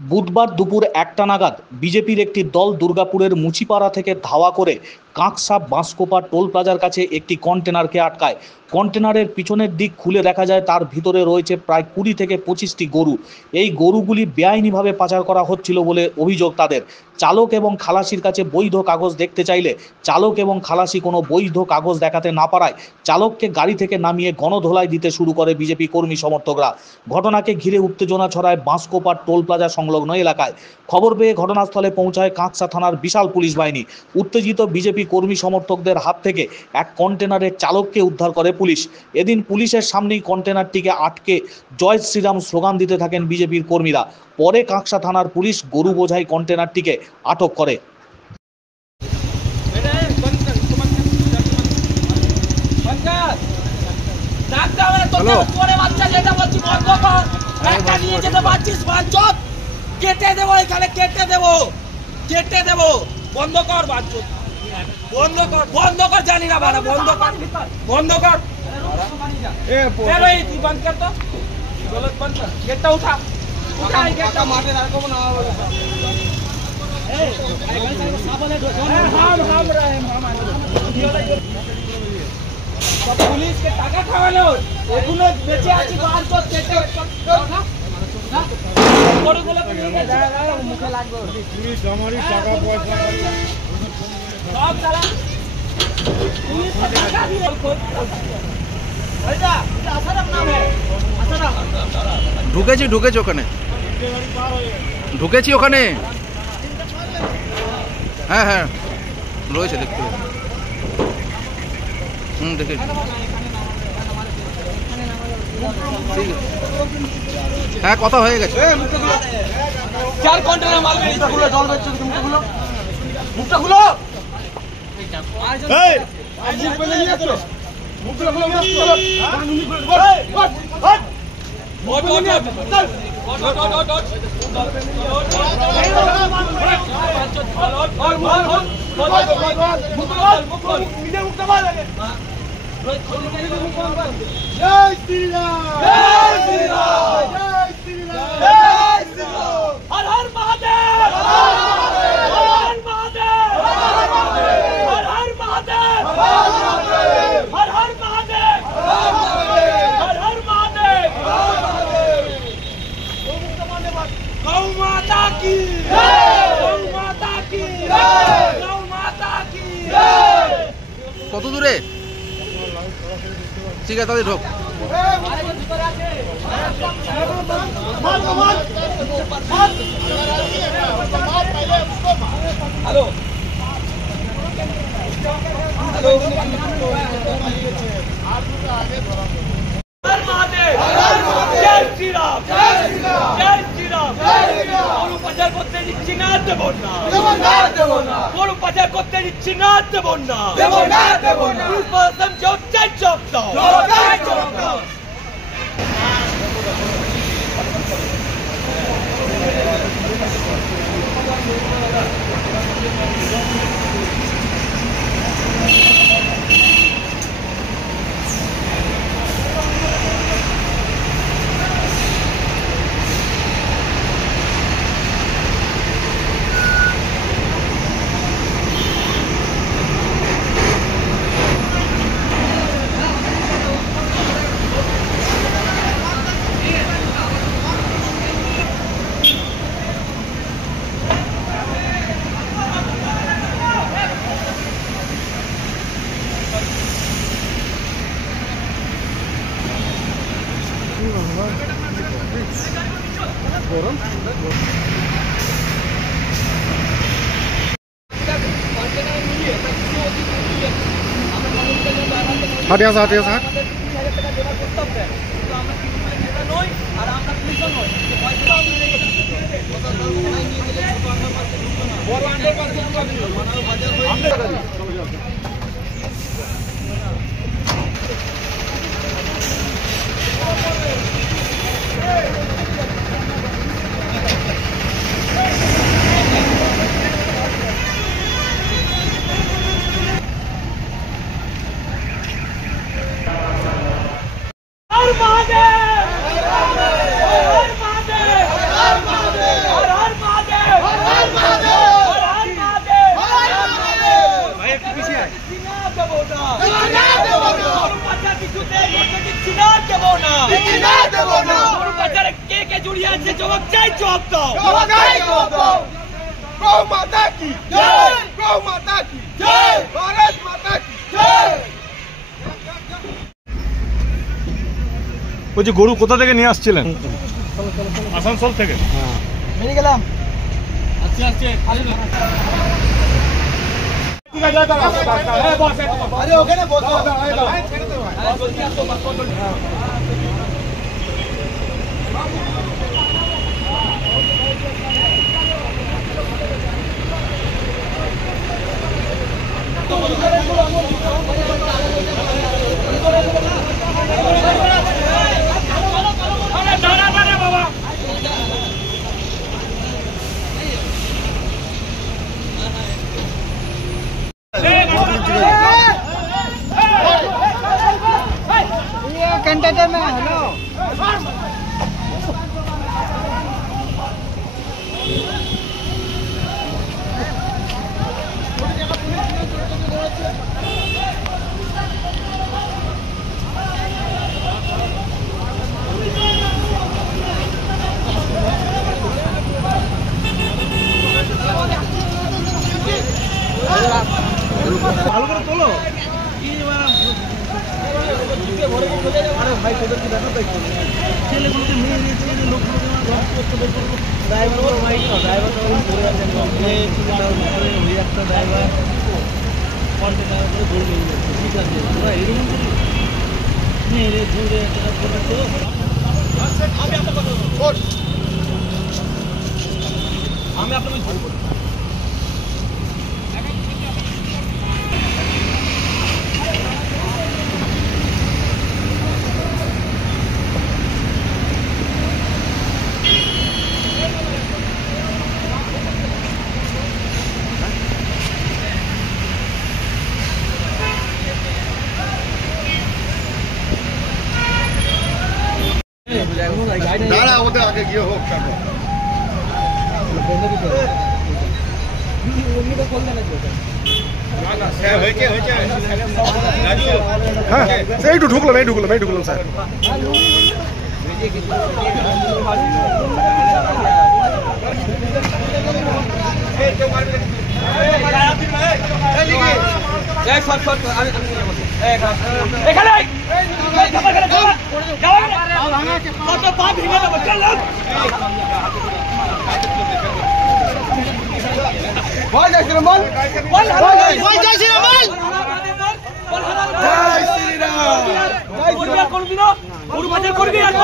বুধবার দুপুর ১টা নাগাদ বিজেপির একটি দল দুর্গাপুরের মুচিপাড়া থেকে ধাওয়া করে কাঁকসা বাঁশকোপা টোল প্লাজার কাছে একটি কন্টেনারকে আটকায়। কন্টেনারের পিছনের দিক খুলে দেখা যায় তার ভিতরে রয়েছে প্রায় ২০ থেকে ২৫টি গরু। এই গরুগুলি বেআইনিভাবে পাচার করা হচ্ছিল বলে অভিযোগ তাদের। চালক এবং খালাসির কাছে বৈধ কাগজ দেখতে চাইলে চালক এবং খালাসি কোনো বৈধ কাগজ দেখাতে না পারায় চালককে গাড়ি থেকে নামিয়ে গণধোলাই দিতে শুরু করে বিজেপি কর্মী সমর্থকরা। ঘটনাকে ঘিরে উত্তেজনা ছড়ায় বাঁশকোপার টোল প্লাজা সংলগ্ন এলাকায়। খবর পেয়ে ঘটনাস্থলে পৌঁছায় কাঁকসা থানার বিশাল পুলিশ বাহিনী। উত্তেজিত বিজেপি কর্মী সমর্থকদের হাত থেকে এক কন্টেনারের চালককে উদ্ধার করে পুলিশ। এদিন পুলিশের সামনেই কন্টেনারটিকে আটকে জয় শ্রীরাম স্লোগান দিতে থাকেন বিজেপির কর্মীরা। পরে কাঁকসা থানার পুলিশ গরু বোঝাই কন্টেনারটিকে আটক করে। কেটে দেবো, এখানে কেটে দেবো, কেটে দেবো। বন্ধ কর, বন্ধ কর, বন্ধ কর, জানি না বাড়া, বন্ধ কর, বন্ধ কর। বন্ধ কর তো, গলত বন্ধ কর, গেটটা উঠা, উঠা, এই গেটটা মাঠে রাখবো না। পুলিশকে টাকা খাওয়ানো, এগুলো বেঁচে আছি, বার কর, কেটে মুখে লাগবে টাকা পয়সা সব চালা। ঢুকেছি ওখানে, ঢুকেছি ওখানে। হ্যাঁ হ্যাঁ রয়েছে, দেখতে দেখে হ্যাঁ কথা হয়ে গেছে। চার কন্টেনার মাল মুখটা জল বেরোচ্ছে, মুখটা খুলো, জয় শ্রীরাম, জয় শ্রীরাম, জয় শ্রীরাম, জয় শ্রীরাম, হর হর মহাদেব, হর হর মহাদেব, হর হর মহাদেব, হর হর মহাদেব, হর হর মহাদেব। গৌ মাতা কি জয়, গৌ মাতা কি জয়, গৌ মাতা কি জয়। কত দূরে? ঠিক আছে তাহলে ঢোক। হ্যালো, জয় শ্রীরাম, জয় শ্রীরাম। গরু পাচার করতে দিচ্ছি না, দেব না, গরু পাচার করতে দিচ্ছি না, দেব না, হাটে আসা, হাটে আসা। জবাব চাই, জবাব দাও। गौ माता की जय, गौ माता की जय, भारत माता की जय। বলছি গরু কোথা থেকে নিয়ে আসছিলেন? আসানসোল থেকে। বেরিয়ে গেলাম। আরে ওখানে বসো। कंटेनर में हेलो ভালো করে তোলো। আরে ভাই তোদের কি দেখা পাইছো ছেলেগুলোকে মেয়ে নিয়েছে লোকগুলোকে গল্প করতে বের করবো ড্রাইভার ভাই ড্রাইভার তো ঘুরে আছেন ওই একটা ড্রাইভার কন্টেনার করে ঘুরে নিয়ে যাচ্ছে ঠিক আছে তোরা এরকম করি মেরে ঘুরে একটা করে তো আমি আপনাকে বলবো দাঁড়া ওদের আগে গিয়ে হোক তারপর। হ্যাঁ এইটু ঢুকলাম স্যার। এখানে কত পা ভেঙে দেবো চল বল জয় শ্রীরাম বল বল জয় শ্রীরাম বল জয় শ্রীরাম করবি না গরু বাজার করবি আর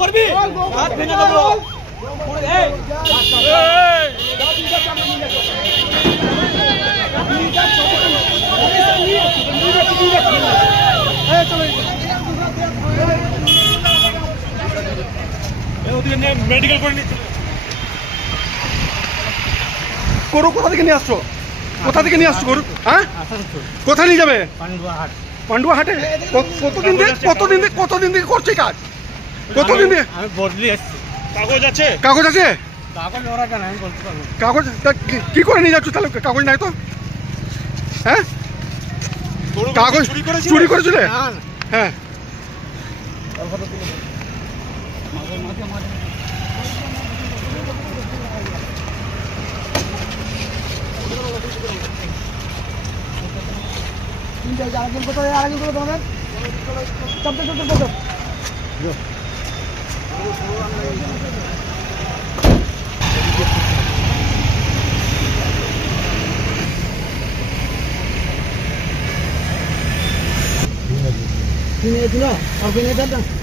করবি হাত ভেঙে দেবো মেডিকেল করে নিচ্ছি। গরু কোথা থেকে নিয়ে আসছো? গরু? হ্যাঁ কোথায় নিয়ে যাবে? পান্ডুয়া হাটে। কতদিন থেকে করছে কাজ? কতদিন দিয়ে? আমি বদলি এসেছি। কাগজ আছে? কাগজ আছে? কাগজ ওরা কেন আমি বলতে পারবো। কাগজ কি করে নিয়ে যাচ্ছ তাহলে? কাগজ নাই তো? হ্যাঁ কাগজ চুরি করেছিল? হ্যাঁ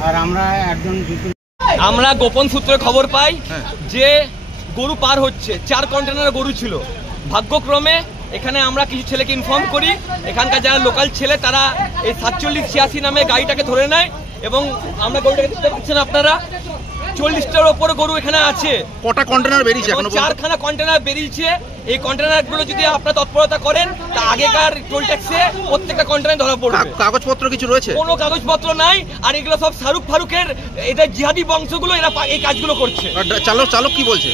আর আমরা একজন আমরা গোপন সূত্রে খবর পাই যে গরু পার হচ্ছে 4 কন্টেনার গরু ছিল। ভাগ্যক্রমে এখানে আমরা কিছু ছেলেকে ইনফর্ম করি, এখানকার যারা লোকাল ছেলে তারা এই 4786 নামে গাড়িটাকে ধরে নেয় এবং আমরা গরুটাকে দেখতে পাচ্ছেন আপনারা 40টার ওপরে গরু এখানে আছে। কটা কন্টেনার বেরিয়েছে এখনো? 4খানা কন্টেনার বেরিয়েছে। এই কন্টেনারগুলো যদি আপনারা তৎপরতা করেন তা আগেকার টোল ট্যাক্সে প্রত্যেকটা কন্টেনার ধরা পড়বে। কাগজপত্র কিছু রয়েছে? কোনো কাগজপত্র নাই। আর এগুলো সব শাহরুখ ফারুকের এটা জিহাদি বংশগুলো এরা এই কাজগুলো করছে। চালক কি বলছে?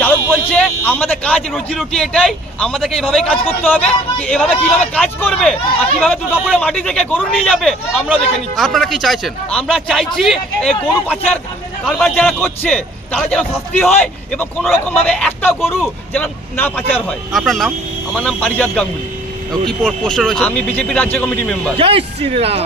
চালক বলছে আমাদের কাজ রুজি রুটি এটাই, আমাদেরকে এইভাবেই কাজ করতে হবে। এভাবে কিভাবে কাজ করবে আর কিভাবে দুর্গাপুরে মাটি থেকে গরু নিয়ে যাবে আমরা দেখে নিচ্ছি। আপনারা কি চাইছেন? আমরা চাইছি এই গরু পাচার কারবার যারা করছে তারা যেন শাস্তি হয় এবং কোনো রকম ভাবে একটা গরু যেন না পাচার হয়। আপনার নাম? আমার নাম পারিজাত গাঙ্গুলি। কি পোস্টে রয়েছে? আমি বিজেপি রাজ্য কমিটি মেম্বার। জয় শ্রীরাম।